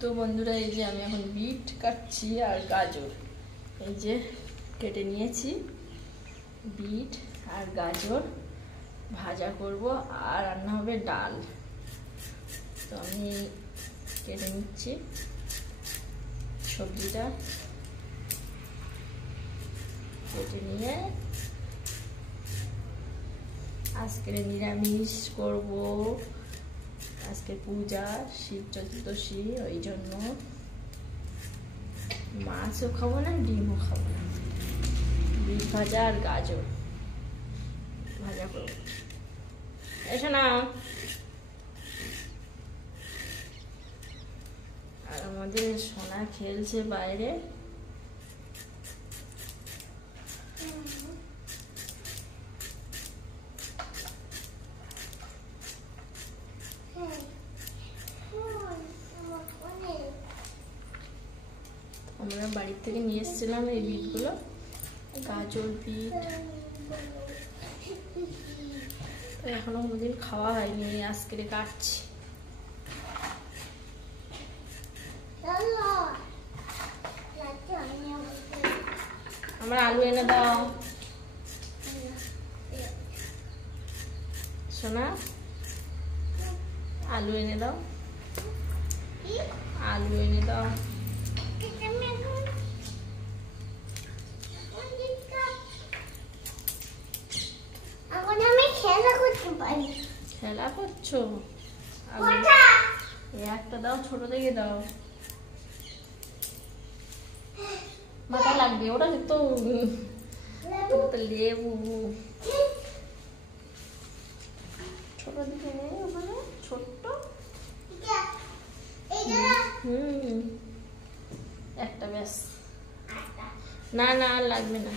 তো বন্ধুরা এই যে আমি এখন বিট কাটছি আর গাজর এই যে কেটে নিয়েছি। বিট আর গাজর ভাজা করব আর রান্না হবে ডাল। তো আমি কেটে নিচ্ছি সবজিটা, কেটে নিয়ে আজকে নিরামিষ করব। আজকে পূজা, শিব চতুর্দশী, ওই জন্য মাছও খাবো না, ডিমও খাবো না। বিট ভাজা আর গাজর ভাজা করবো। এসো না। আর আমাদের সোনা খেলছে বাইরে। আমরা বাড়ির থেকে নিয়ে এসেছিলাম এই বিটগুলো, গাজর বিট। এখনো কোনোদিন খাওয়া হয়নি, আজকে কাটছি। আমার আলু এনে দাও সোনা, আলু এনে দাও, আলু এনে দাও। খেলা করছো? একটা দাও, ছোট থেকে দাও, মাথা লাগবে। ওটা তো লেবু, ছোট দিকে নেই ওখানে, ছোট্ট। একটা ব্যাস, না না আর লাগবে না।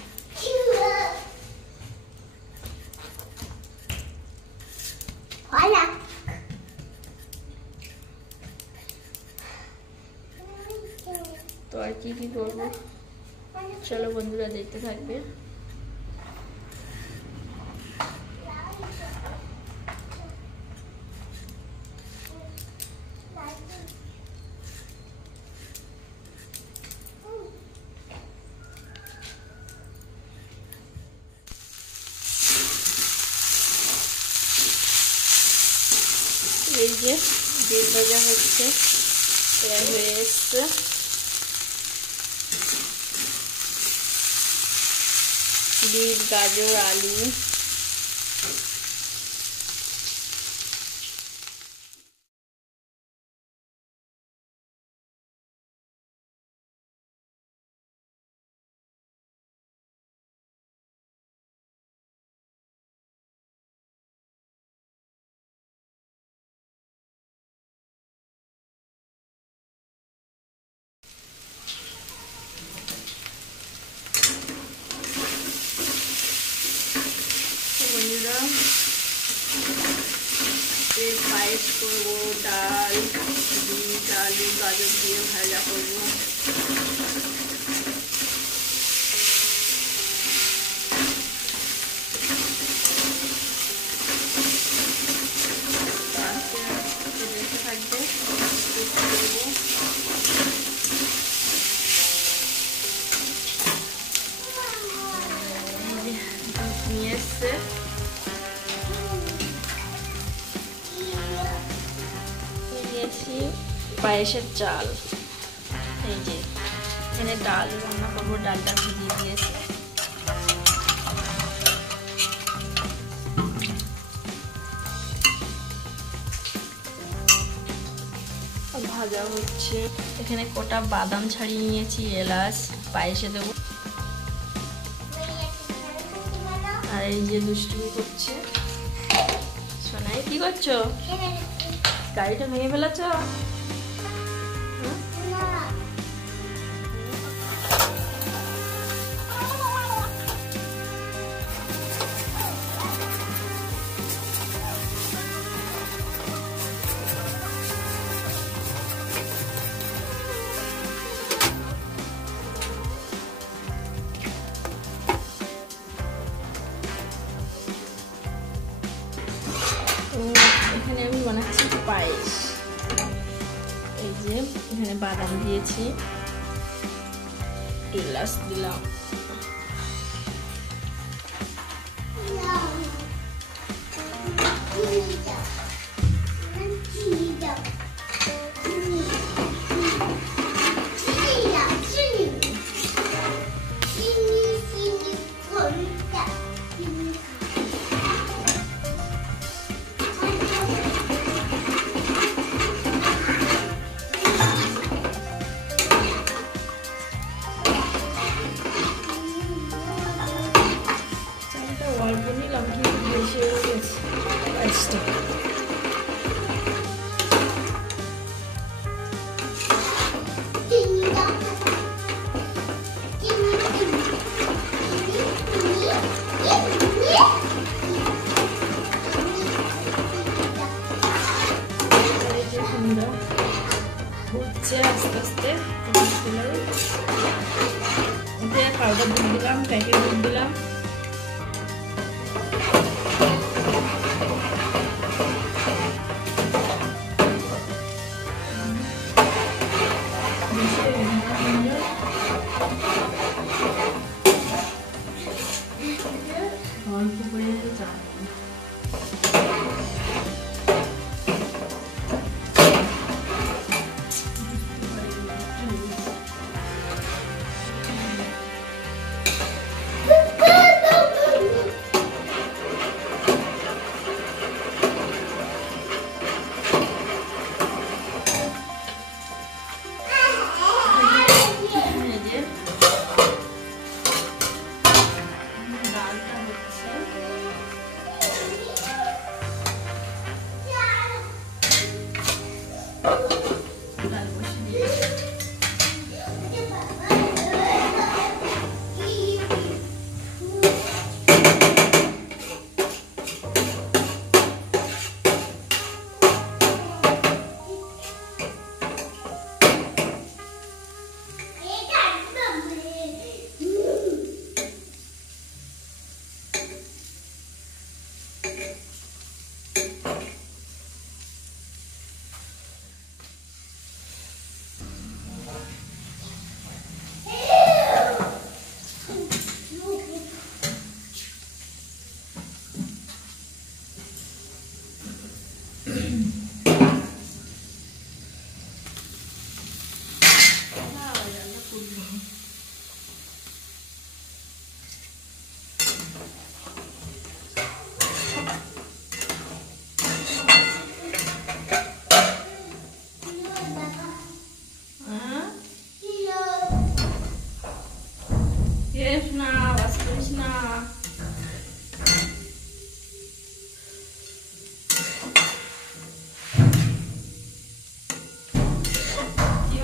তো আর কি কি করবো, চলো বন্ধুরা দেখতে থাকবে। এই যে বিট ভাজা হচ্ছে, প্রায় হয়ে এসছে। বিট, গাজর, আলু, পায়েস করবো, ডাল, বিট, আলু, গাজর দিয়ে ভাজা করবো। দেখতে থাকবে, নিয়ে এসছে। পায়েসের চাল, এই যে এখানে ডাল রান্না করবো, ডালটা ভিজিয়ে দিয়েছি। ভাজা হচ্ছে, এখানে কটা বাদাম ছাড়িয়ে নিয়েছি, এলাচ পায়েসে দেবো। আর এই যে দুষ্টুমি করছে সোনাই, কি করছো? গাড়িটা ভেঙে ফেলেছ? এখানে আমি বানাচ্ছি পায়েস। এই যে এখানে বাদাম দিয়েছি, এলাচ দিলাম, অল্প নিলাম কিন্তু বেশি হয়ে গেছে পায়েসটা। হচ্ছে আস্তে আস্তে পাউডার দুধ দিলাম, প্যাকেট দুধ দিলাম, অল্প করে চা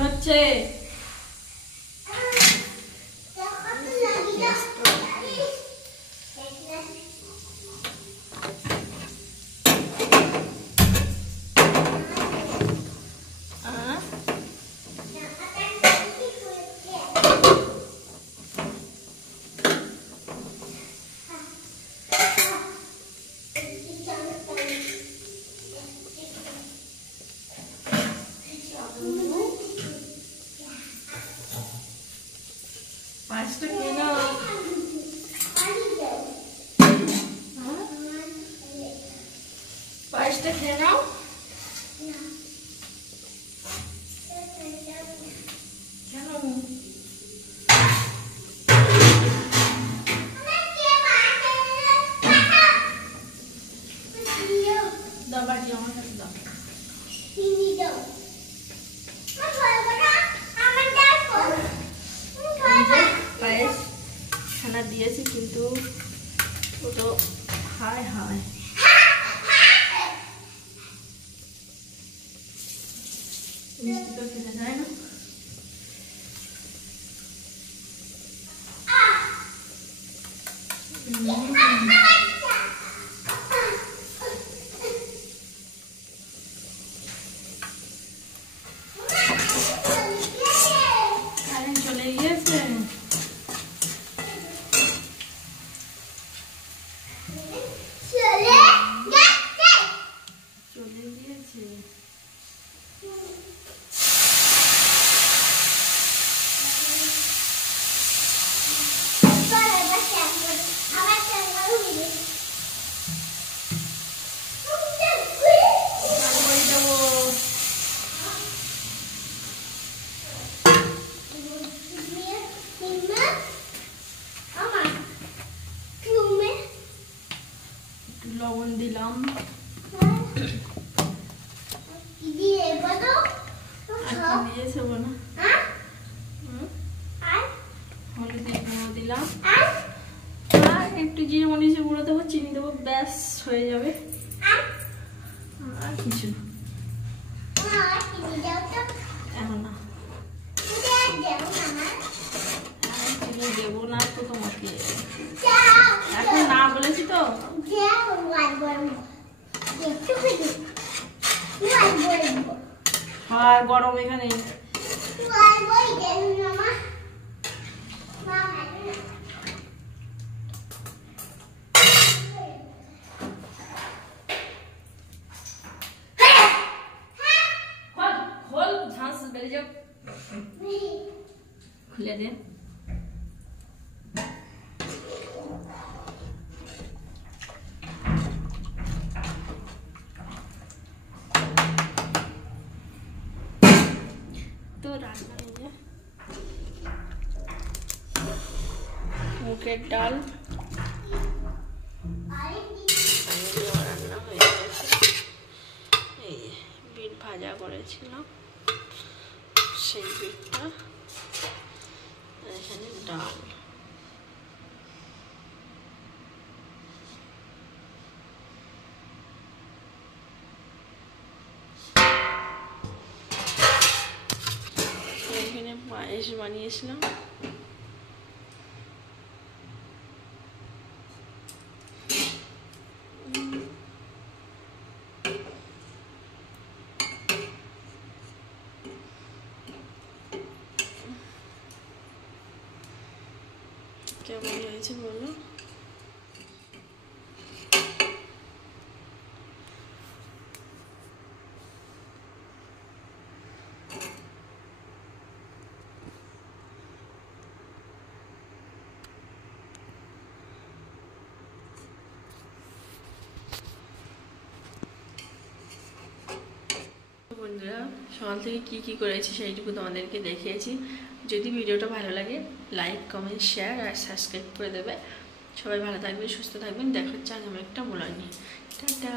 হচ্ছে পাঁচটা খেয়ে নাও, পাঁচটা খেয়ে নাও। কেন দাও বাটি আমার কাছে দাও, পায়েস খানা দিয়েছি কিন্তু ও তো হায় হায় মিষ্টি তো খেতে যায় না। চলে গিয়েছে, চলে গিয়েছে। দিয়েছে না হলুদের গুঁড়ো দিলাম আর একটু জিরে মরিচের গুঁড়ো দেবো, চিনি দেবো, ব্যাস হয়ে যাবে। আর কিছু এখন না, চিনি দেবো না তো তোমাকে, এখন না বলেছি তো। আর গরম এখানে খুলে দে। তো রান্না হয়ে মুগের ডাল রান্না হয়ে গেছে। এই বিট ভাজা করেছিলাম, সেই বিটটা এখানে ডাল। এখানে পায়েস বানিয়েছিলাম। কেমন হয়েছে বলো? বন্ধুরা, সকাল থেকে কি করেছি সেইটুকু তোমাদেরকে দেখিয়েছি। যদি ভিডিওটা ভালো লাগে লাইক, কমেন্ট, শেয়ার আর সাবস্ক্রাইব করে দেবে। সবাই ভালো থাকবেন, সুস্থ থাকবেন। দেখা হচ্ছে আগামী একটা ব্লগ নিয়ে। টাটা।